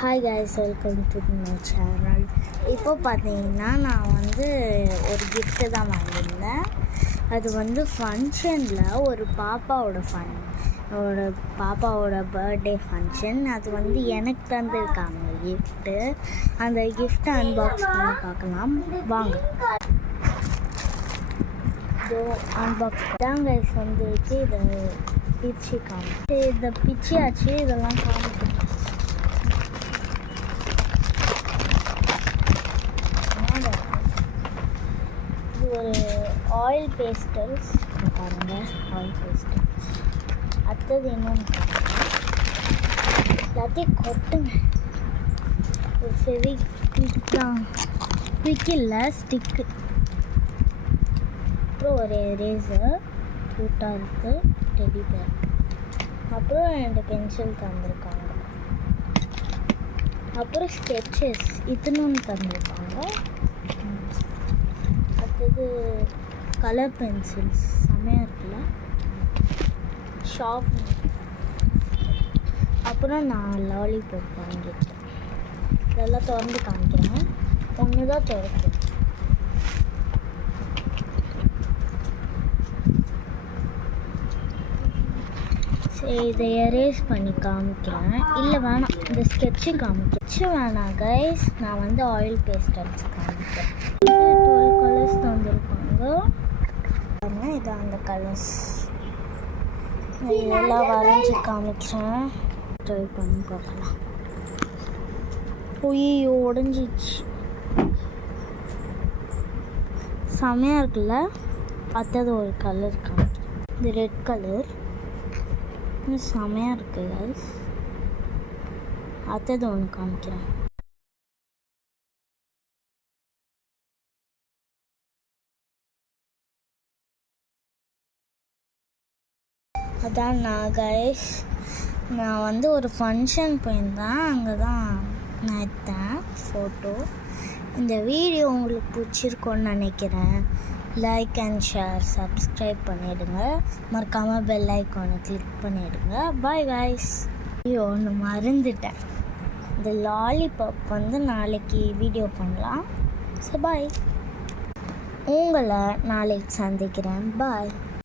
Hi guys, welcome to my channel. இப்போ பார்த்தீங்கன்னா நான் ஒரு கிஃப்ட்டு தான் வாங்கியிருந்தேன். அது ஃபங்க்ஷனில் ஒரு பாப்பாவோட பர்த்டே ஃபங்க்ஷன். அது எனக்கு தந்துருக்காங்க கிஃப்ட்டு. அந்த கிஃப்ட்டை அன்பாக்ஸ் பண்ணி பார்க்கலாம் வாங்க. அன்பாக்ஸ் தான் கைஸ் வந்துருக்கு. இதை பிச்சு காமிச்சு இதை பிச்சியாச்சு. இதெல்லாம் காமிக்கணும். ஒரு ஆயில் பேஸ்டல்ஸ் பாருங்கள், ஆயில் பேஸ்டல்ஸ். அடுத்தது இன்னொன்று எல்லாத்தையும் கொட்டுங்க. ஒரு ஸ்டிக்கில் ஸ்டிக்கு, அப்புறம் ஒரு எரேசர் க்யூட்டாக இருக்குது, டெடி பேர், அப்புறம் 2 பென்சில் தந்துருக்காங்க, அப்புறம் ஸ்கெட்சஸ் இத்தனொன்று தந்துருக்காங்க. அடுத்தது கலர் பென்சில்ஸ் செம்மையாக இருக்குல்ல, ஷார்ப். அப்புறம் நான் லாலிபாப் வாங்கிட்டேன். இதெல்லாம் திறந்து காமிக்கிறேன். ஒன்று தான் திறக்கும். சரி, இதை எரேஸ் பண்ணி காமிக்கிறேன். இல்லை வேணாம், இந்த ஸ்கெட்சு வேணாம் கைஸ். நான் ஆயில் பேஸ்டல்ஸ் காமிக்கிறேன். 12 கலர்ஸ் தந்துருக்காங்க. இது அந்த கலர்ஸ் எல்லாம் வரைஞ்சி காமிக்கிறேன். ட்ரை பண்ணி பார்க்கலாம். ஐயோ, உடஞ்சிச்சு. செம்மையாக இருக்குல்ல. அடுத்தது ஒரு கலர் காமிக்கிறேன். இது ரெட் கலர். செம்மையாக இருக்கு கைஸ். அடுத்தது ஒன்று காமிக்கிறேன். அதான் நான் கைஸ், நான் ஒரு ஃபங்க்ஷன் போயிருந்தேன். அங்கே தான் நான் எடுத்தேன் ஃபோட்டோ. இந்த வீடியோ உங்களுக்கு பிடிச்சிருக்கோன்னு நினைக்கிறேன். லைக் அண்ட் ஷேர், சப்ஸ்கிரைப் பண்ணிவிடுங்க. மறக்காமல் பெல் ஐக்கானை கிளிக் பண்ணிவிடுங்க. Bye guys. ஐயோ, ஒன்று மறந்துட்டேன். இந்த லாலிபாப் நாளைக்கு வீடியோ பண்ணலாம். So bye. உங்களை நாளைக்கு சந்திக்கிறேன். பாய்.